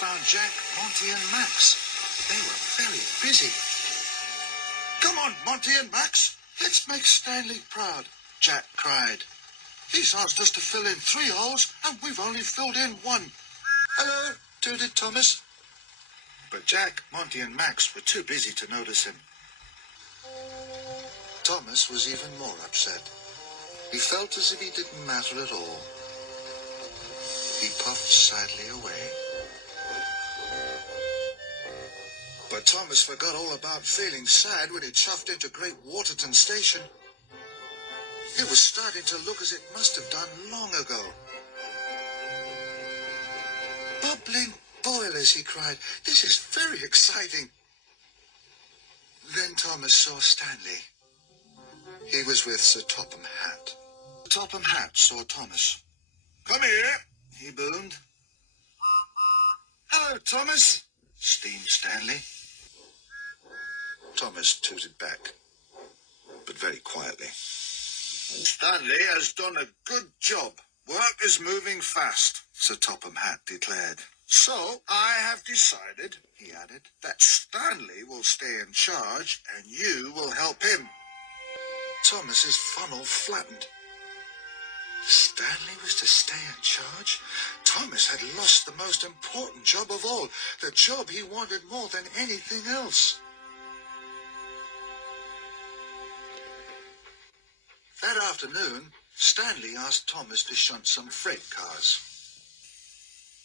found Jack, Monty and Max. They were very busy. Come on, Monty and Max. Let's make Stanley proud, Jack cried. He's asked us to fill in 3 holes, and we've only filled in 1. Hello, tooted Thomas. But Jack, Monty and Max were too busy to notice him. Thomas was even more upset. He felt as if he didn't matter at all. He puffed sadly away. But Thomas forgot all about feeling sad when he chuffed into Great Waterton Station. It was starting to look as it must have done long ago. Bubbling boilers, he cried. This is very exciting. Then Thomas saw Stanley. He was with Sir Topham Hatt. Topham Hatt saw Thomas. Come here, he boomed. Hello, Thomas, steamed Stanley. Thomas tooted back, but very quietly. Stanley has done a good job. Work is moving fast, Sir Topham Hatt declared. So I have decided, he added, that Stanley will stay in charge and you will help him. Thomas's funnel flattened. Stanley was to stay in charge? Thomas had lost the most important job of all, the job he wanted more than anything else. That afternoon, Stanley asked Thomas to shunt some freight cars.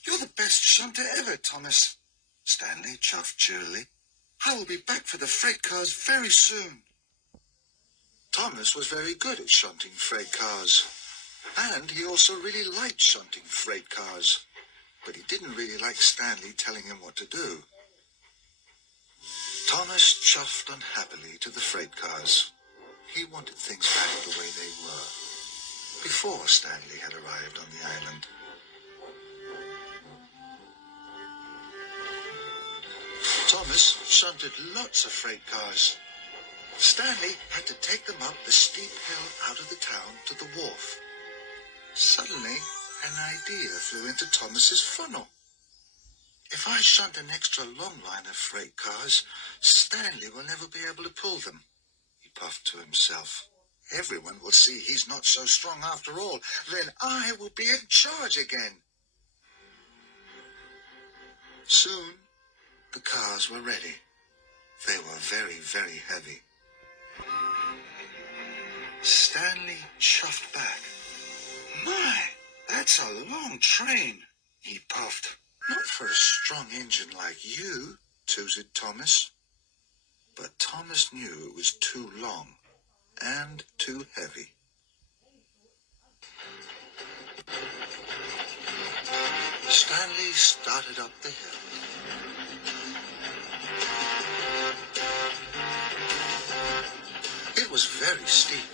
You're the best shunter ever, Thomas, Stanley chuffed cheerily. I will be back for the freight cars very soon. Thomas was very good at shunting freight cars, and he also really liked shunting freight cars, but he didn't really like Stanley telling him what to do. Thomas chuffed unhappily to the freight cars. He wanted things back the way they were, before Stanley had arrived on the island. Thomas shunted lots of freight cars. Stanley had to take them up the steep hill out of the town to the wharf. Suddenly, an idea flew into Thomas's funnel. If I shunt an extra long line of freight cars, Stanley will never be able to pull them, he puffed to himself. Everyone will see he's not so strong after all. Then I will be in charge again. Soon, the cars were ready. They were very, very heavy. Stanley chuffed back. My, that's a long train, he puffed. Not for a strong engine like you, tooted Thomas. But Thomas knew it was too long and too heavy. Stanley started up the hill. It was very steep.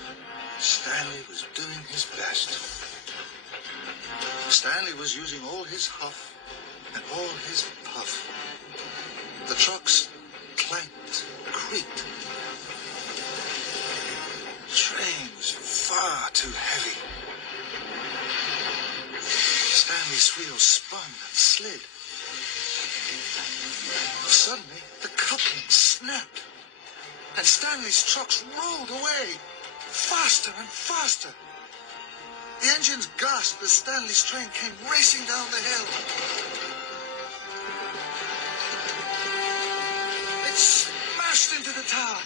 Stanley was doing his best. Stanley was using all his huff and all his puff. The trucks clanked, creaked. The train was far too heavy. Stanley's wheels spun and slid. Suddenly, the coupling snapped, and Stanley's trucks rolled away, faster and faster. The engines gasped as Stanley's train came racing down the hill. It smashed into the tower.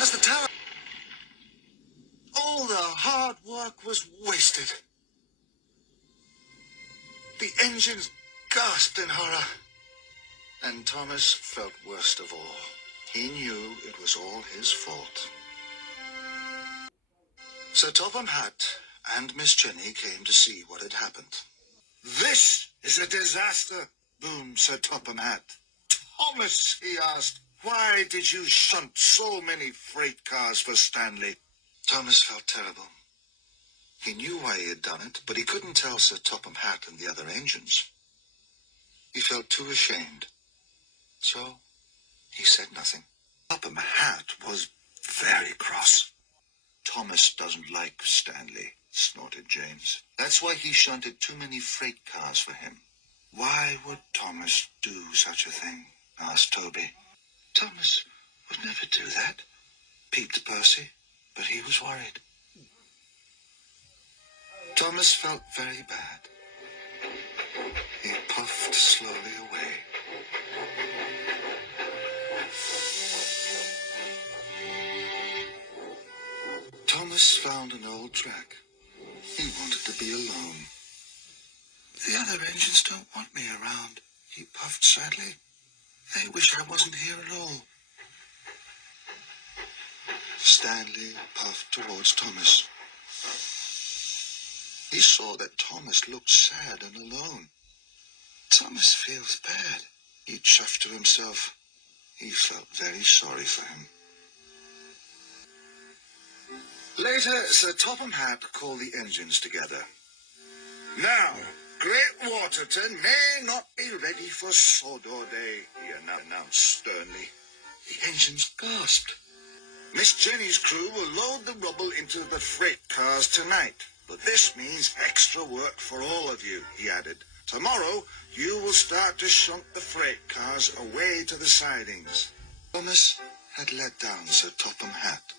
As the tower... all the hard work was wasted. The engines gasped in horror. And Thomas felt worst of all. He knew it was all his fault. Sir Topham Hatt and Miss Jenny came to see what had happened. This is a disaster, boomed Sir Topham Hatt. Thomas, he asked, why did you shunt so many freight cars for Stanley? Thomas felt terrible. He knew why he had done it, but he couldn't tell Sir Topham Hatt and the other engines. He felt too ashamed. So he said nothing. Topham Hatt was very cross. Thomas doesn't like Stanley, snorted James. That's why he shunted too many freight cars for him. Why would Thomas do such a thing? Asked Toby. Thomas would never do that, peeped Percy, but he was worried. Thomas felt very bad. He puffed slowly away. Thomas found an old track. He wanted to be alone. The other engines don't want me around, he puffed sadly. They wish I wasn't here at all. Stanley puffed towards Thomas. He saw that Thomas looked sad and alone. Thomas feels bad, he chuffed to himself. He felt very sorry for him. Later, Sir Topham Hatt called the engines together. Now, Great Waterton may not be ready for Sodor Day, he announced sternly. The engines gasped. Miss Jenny's crew will load the rubble into the freight cars tonight, but this means extra work for all of you, he added. Tomorrow, you will start to shunt the freight cars away to the sidings. Thomas had let down Sir Topham Hatt.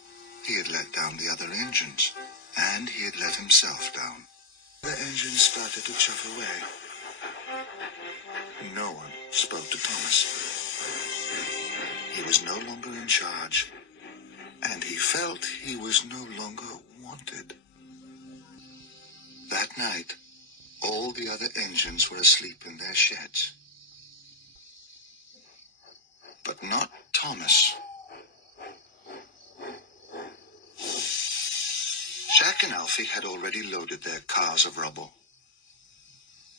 He had let down the other engines, and he had let himself down. The engines started to chuff away. No one spoke to Thomas. He was no longer in charge, and he felt he was no longer wanted. That night, all the other engines were asleep in their sheds. But not Thomas. Jack and Alfie had already loaded their cars of rubble.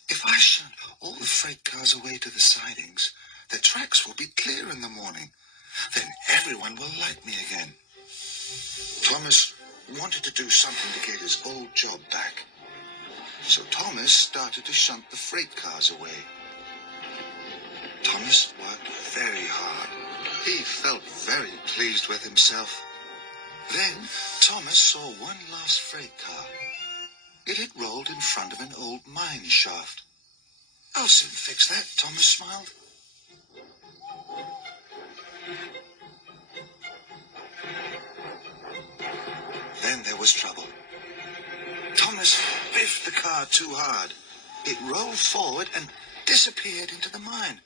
If I shunt all the freight cars away to the sidings, the tracks will be clear in the morning. Then everyone will like me again. Thomas wanted to do something to get his old job back. So Thomas started to shunt the freight cars away. Thomas worked very hard. He felt very pleased with himself. Then Thomas saw one last freight car. It had rolled in front of an old mine shaft. I'll soon fix that, Thomas smiled. Then there was trouble. Thomas biffed the car too hard. It rolled forward and disappeared into the mine.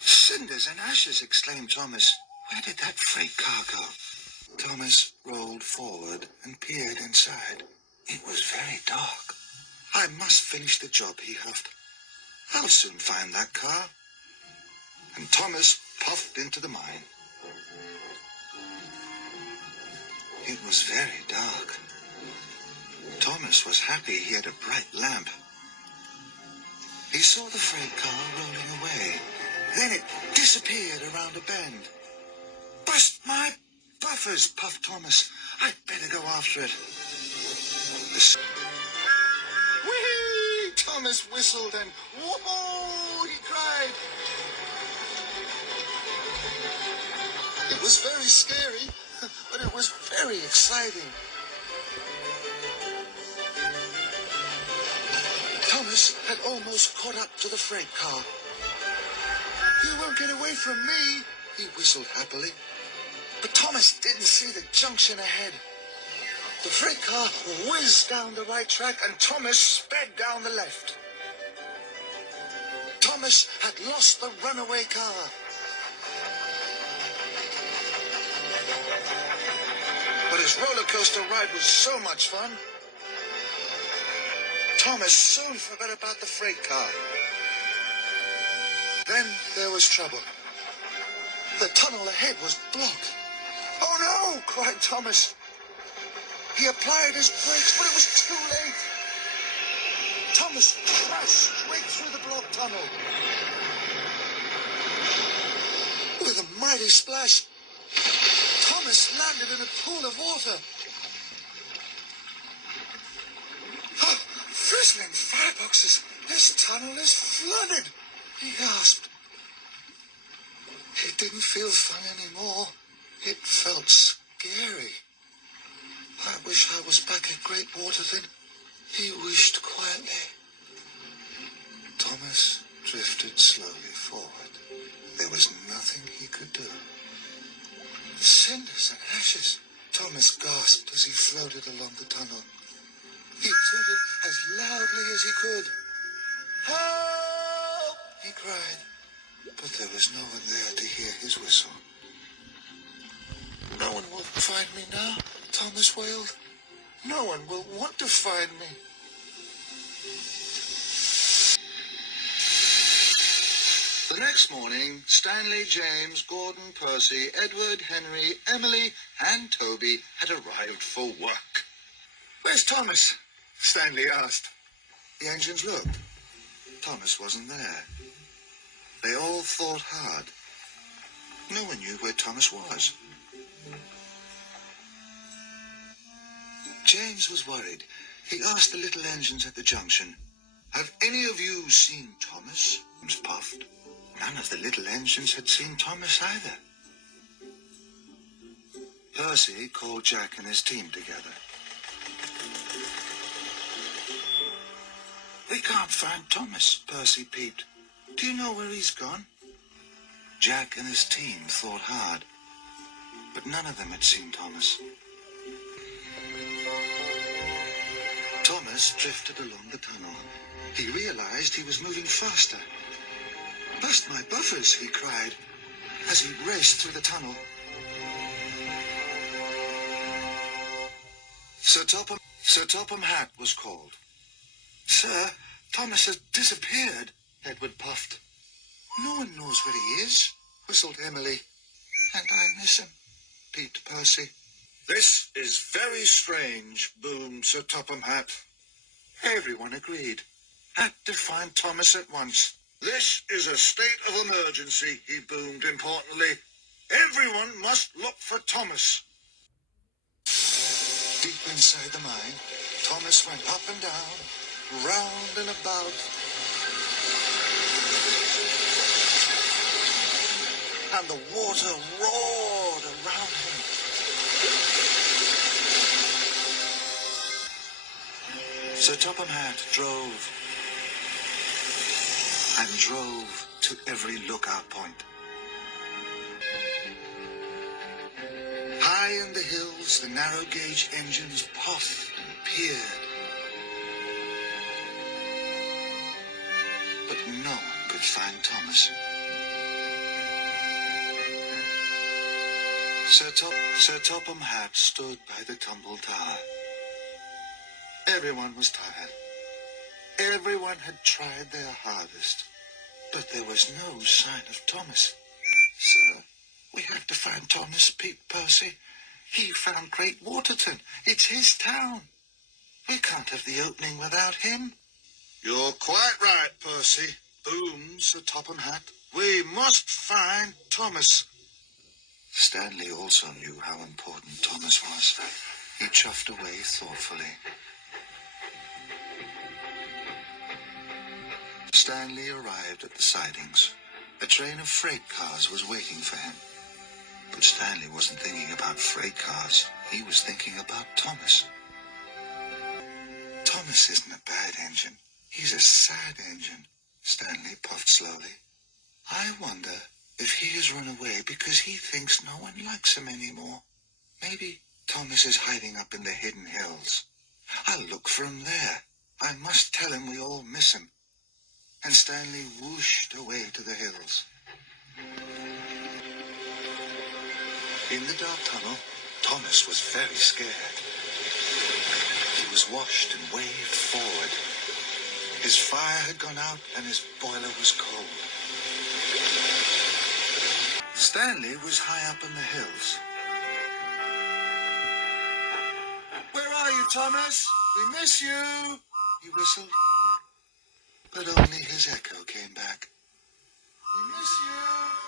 Cinders and ashes, exclaimed Thomas. Where did that freight car go? Thomas rolled forward and peered inside. It was very dark. I must finish the job, he huffed. I'll soon find that car. And Thomas puffed into the mine. It was very dark. Thomas was happy he had a bright lamp. He saw the freight car rolling away. Then it disappeared around a bend. Bust my buffers, puffed Thomas. I'd better go after it. Whee! Thomas whistled and, whoa, he cried. It was very scary, but it was very exciting. Thomas had almost caught up to the freight car. You won't get away from me, he whistled happily. But Thomas didn't see the junction ahead. The freight car whizzed down the right track and Thomas sped down the left. Thomas had lost the runaway car. But his roller coaster ride was so much fun. Thomas soon forgot about the freight car. Then there was trouble. The tunnel ahead was blocked. Oh no, cried Thomas. He applied his brakes, but it was too late. Thomas crashed straight through the blocked tunnel. With a mighty splash, Thomas landed in a pool of water. Oh, frizzling fireboxes, this tunnel is flooded, he gasped. It didn't feel fun anymore. It felt scary. I wish I was back at Great Waterton. He wished quietly. Thomas drifted slowly forward. There was nothing he could do. Cinders and ashes. Thomas gasped as he floated along the tunnel. He tooted as loudly as he could. Help! He cried. But there was no one there to hear his whistle. No one will find me now, Thomas wailed. No one will want to find me. The next morning, Stanley, James, Gordon, Percy, Edward, Henry, Emily, and Toby had arrived for work. Where's Thomas? Stanley asked. The engines looked. Thomas wasn't there. They all thought hard. No one knew where Thomas was. James was worried. He asked the little engines at the junction, "Have any of you seen Thomas?" James puffed. None of the little engines had seen Thomas either. Percy called Jack and his team together. "We can't find Thomas," Percy peeped. "Do you know where he's gone?" Jack and his team thought hard, but none of them had seen Thomas. Thomas drifted along the tunnel. He realized he was moving faster. "Bust my buffers," he cried, as he raced through the tunnel. Sir Topham Hatt was called. "Sir, Thomas has disappeared," Edward puffed. "No one knows where he is," whistled Emily. "And I miss him," peeped Percy. "This is very strange," boomed Sir Topham Hatt. Everyone agreed. Had to find Thomas at once. "This is a state of emergency," he boomed importantly. "Everyone must look for Thomas." Deep inside the mine, Thomas went up and down, round and about. And the water roared around him. Sir Topham Hatt drove and drove to every lookout point. High in the hills, the narrow gauge engines puffed and peered. But no one could find Thomas. Sir Topham Hatt stood by the tumbled tower. Everyone was tired. Everyone had tried their hardest, but there was no sign of Thomas. "Sir, we have to find Thomas," peeped Percy. "He found Great Waterton. It's his town. We can't have the opening without him." "You're quite right, Percy," boomed Sir Topham Hatt. "We must find Thomas." Stanley also knew how important Thomas was. He chuffed away thoughtfully. Stanley arrived at the sidings. A train of freight cars was waiting for him. But Stanley wasn't thinking about freight cars. He was thinking about Thomas. "Thomas isn't a bad engine. He's a sad engine," Stanley puffed slowly. "I wonder if he has run away because he thinks no one likes him anymore. Maybe Thomas is hiding up in the hidden hills. I'll look for him there. I must tell him we all miss him." And Stanley whooshed away to the hills. In the dark tunnel, Thomas was very scared. He was washed and waved forward. His fire had gone out and his boiler was cold. Stanley was high up in the hills. "Where are you, Thomas? We miss you," he whistled. But only his echo came back. "We miss you."